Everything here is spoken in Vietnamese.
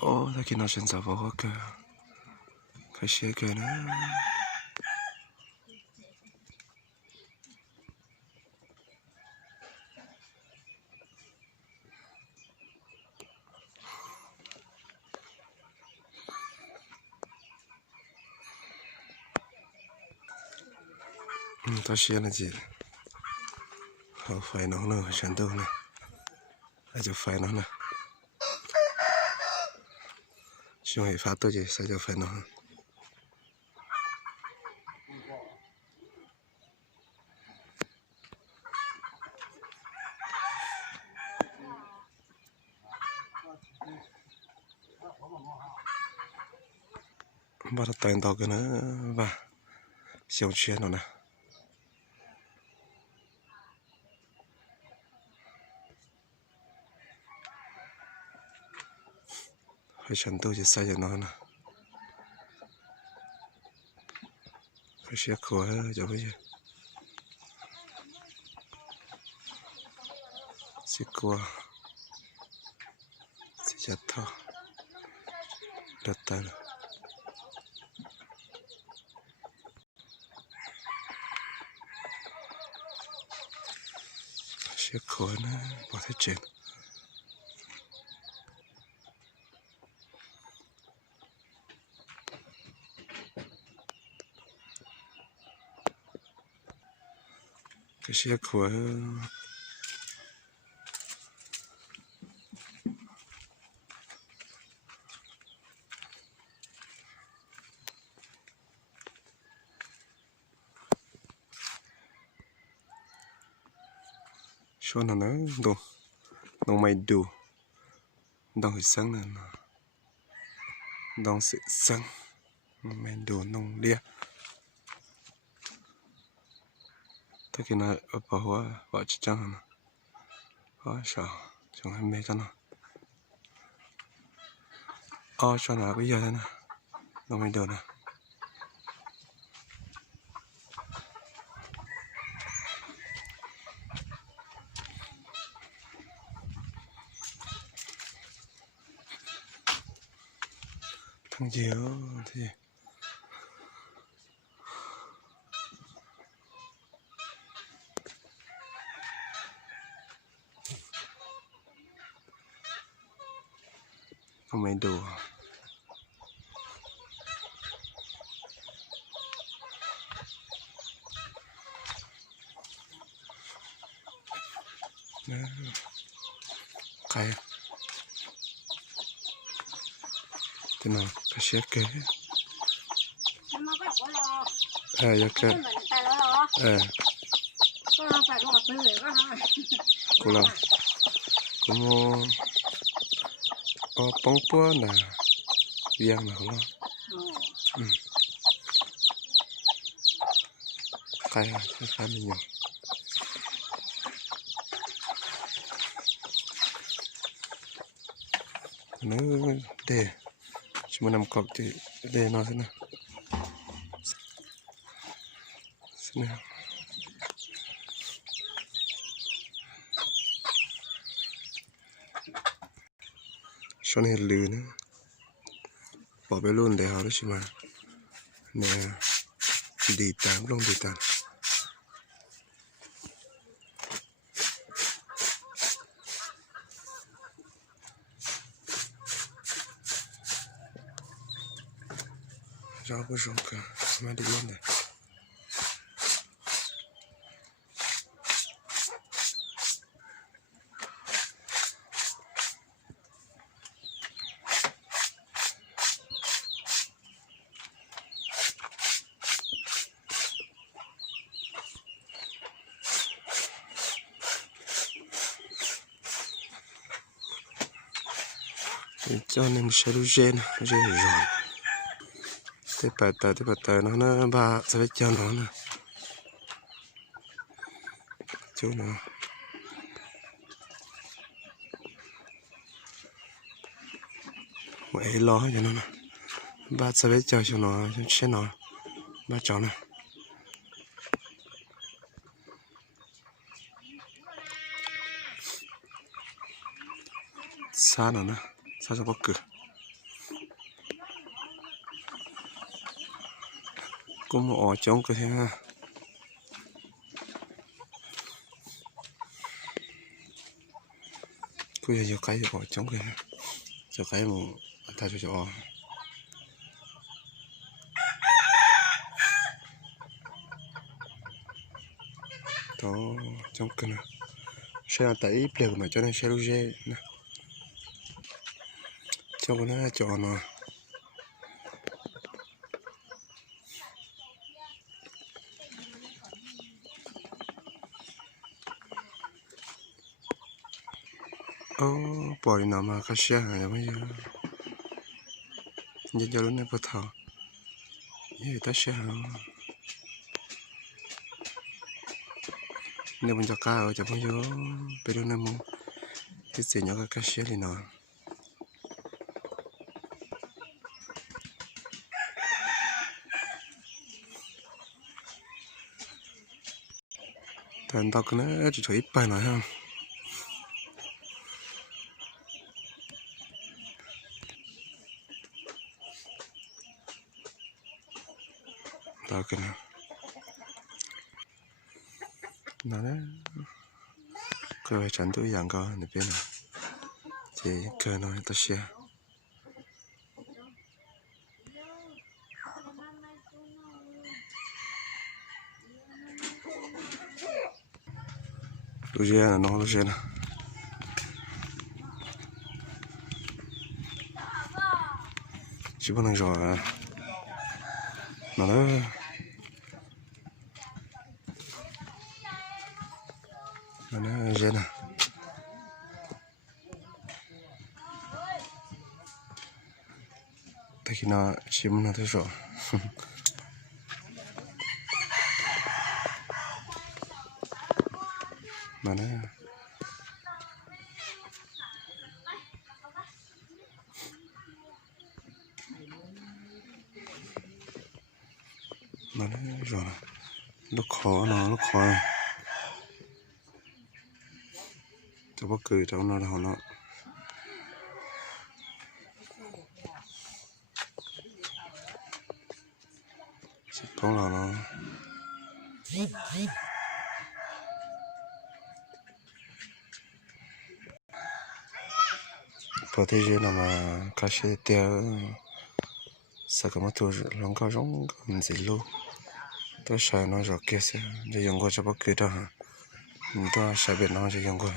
Ồ, ta kia nó sinh ra vô cơ, cái xe cơ nữa. Ta xe là gì? Phải nó nữa, chẳng đâu nè. Ai cho phải nó nè. Chúng hãy phát tôi gì, sao cho phải nó. Bắt đầu tay tao cái nữa và siêu chuyên nó nè. Phải chẳng tôi chỉ sai cho nó nè. Phải xe khổ cho bây giờ. Xe qua. Xe chặt thọ. Đặt tay nè. Xe khổ nữa, bỏ thế trên. Cái xe khổ cho nó đồ đồ mày đủ đồ hơi sáng nè đồ sự sáng mày đủ nông lia thế kia nó ở bảo hoa bảo chỉ trăng nè bảo sao chẳng hay mê cho nó cho nó bây giờ thế nè đồ mày đủ nè thằng diều thì không mày đủ cái thế nào cái xe kế giờ kế cô là cũng bóng búa là viên nào đó cái khá nhiều nó để chỉ muốn nằm cọp thì để nó thế nào cho nên lừa nữa bỏ bé luôn để họ đó chứ mà nè đi tám luôn đi tám rau có rau cả mà đi luôn này cho nên một số gen rồi thế bà tài nó bà sẽ cho nó nè chỗ nào mày lo cho nó nè bà sẽ cho nó sẽ nó bà chọn nè xa sao cho bất cứ cũng một trong cái thế ha cứ giờ cái ở trong cái giờ cái một thay cho đó trong cái này xe tẩy đều mà cho nên xe lu dê cho nó cho nó bỏ đi nào mà cái xe này bây giờ giờ lúc này bắt đầu như ta xe nếu mình cho cá ở cho bây giờ bây giờ này mình cái gì nhỏ cái xe này nào thành tao cái nó chỉ ít bài nói ha tao cái nó đấy cơ phải chắn tôi dạng cơ này bên này thì cơ nó ta xe lu dê là nó lu dê nè chỉ bằng rồi nó dê nè tại khi nào chim nó thấy rõ mà nó rồi nó khó cho bất cứ trong nó nào nó không là nó có thể gì nào mà cá xe tiêu sao cái mà tôi lòng cao giống gần gì luôn tôi xài nó rồi kia sẽ để dùng qua cho bất cứ đó tôi xài biệt nó chỉ dùng qua